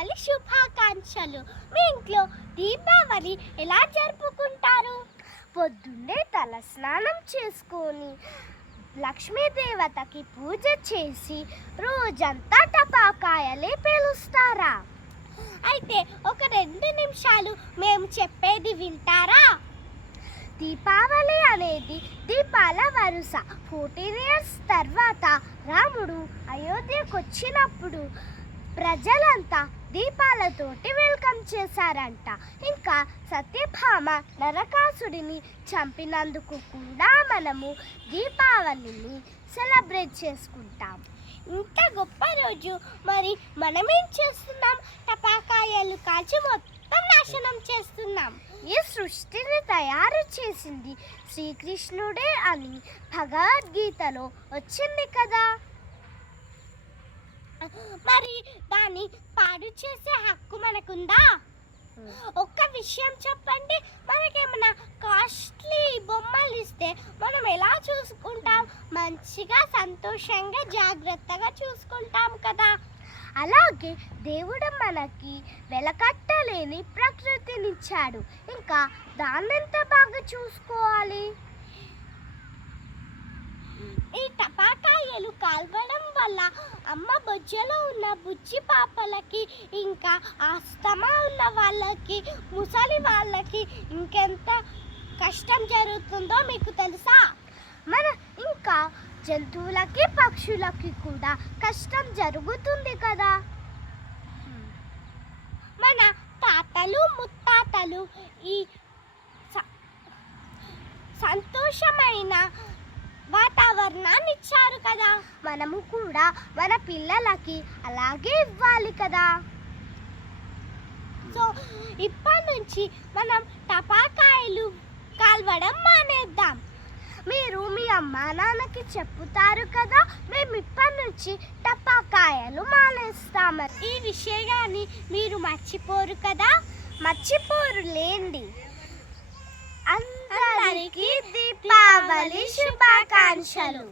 దీపావళి శుభాకాంక్షలు. మీ ఇంట్లో దీపావళి ఎలా జరుపుకుంటారు? పొద్దున్నే తలస్నానం చేసుకొని లక్ష్మీదేవతకి పూజ చేసి రోజంతా టపాకాయలే పేలుస్తారా? అయితే ఒక 2 నిమిషాలు మేము చెప్పేది వింటారా? దీపావళి అనేది దీపాల వరుస. 14 years తర్వాత రాముడు అయోధ్యకు వచ్చినప్పుడు ప్రజలంతా దీపాలతోటి వెల్కమ్ చేశారంట. ఇంకా సత్యభామ నరకాసుడిని చంపినందుకు కూడా మనము దీపావళిని సెలబ్రేట్ చేసుకుంటాం. ఇంత గొప్ప రోజు మరి మనమేం చేస్తున్నాం? టపాకాయలు కాల్చి మొత్తం నాశనం చేస్తున్నాం. ఈ సృష్టిని తయారు చేసింది శ్రీకృష్ణుడే అని భగవద్గీతలో వచ్చింది కదా. మరి దాన్ని పాడు చేసే హక్కు మనకుందా? ఒక్క విషయం చెప్పండి, మనకేమైనా కాస్ట్లీ బొమ్మలు ఇస్తే మనం ఎలా చూసుకుంటాం? మంచిగా సంతోషంగా జాగ్రత్తగా చూసుకుంటాం కదా. అలాగే దేవుడు మనకి వెలకట్టలేని ప్రకృతినిచ్చాడు. ఇంకా దాన్నెంత బాగా చూసుకోవాలి. ఈ టపాకాయలు కాల్వడం వల్ల అమ్మ బొజ్జలో ఉన్న బుజ్జి పాపలకి, ఇంకా ఆస్తమా ఉన్న వాళ్ళకి, ముసలి వాళ్ళకి ఇంకెంత కష్టం జరుగుతుందో మీకు తెలుసా? ఇంకా జంతువులకి పక్షులకి కూడా కష్టం జరుగుతుంది కదా. మన తాతలు ముత్తాతలు ఈ సంతోషమైన వాతావరణాన్ని ఇచ్చారు కదా. మనము కూడా మన పిల్లలకి అలాగే ఇవ్వాలి కదా. సో ఇప్పటి నుంచి మనం టపాకాయలు కాల్వడం మానేద్దాం. మీరు మీ అమ్మా నాన్నకి చెప్పుతారు కదా, మేము ఇప్పటి నుంచి టపాకాయలు మానేస్తామని. ఈ విషయాన్ని మీరు మర్చిపోరు కదా. మర్చిపోరు లేండి. అందరికీ దీపావళి శుభాకాంక్షలు.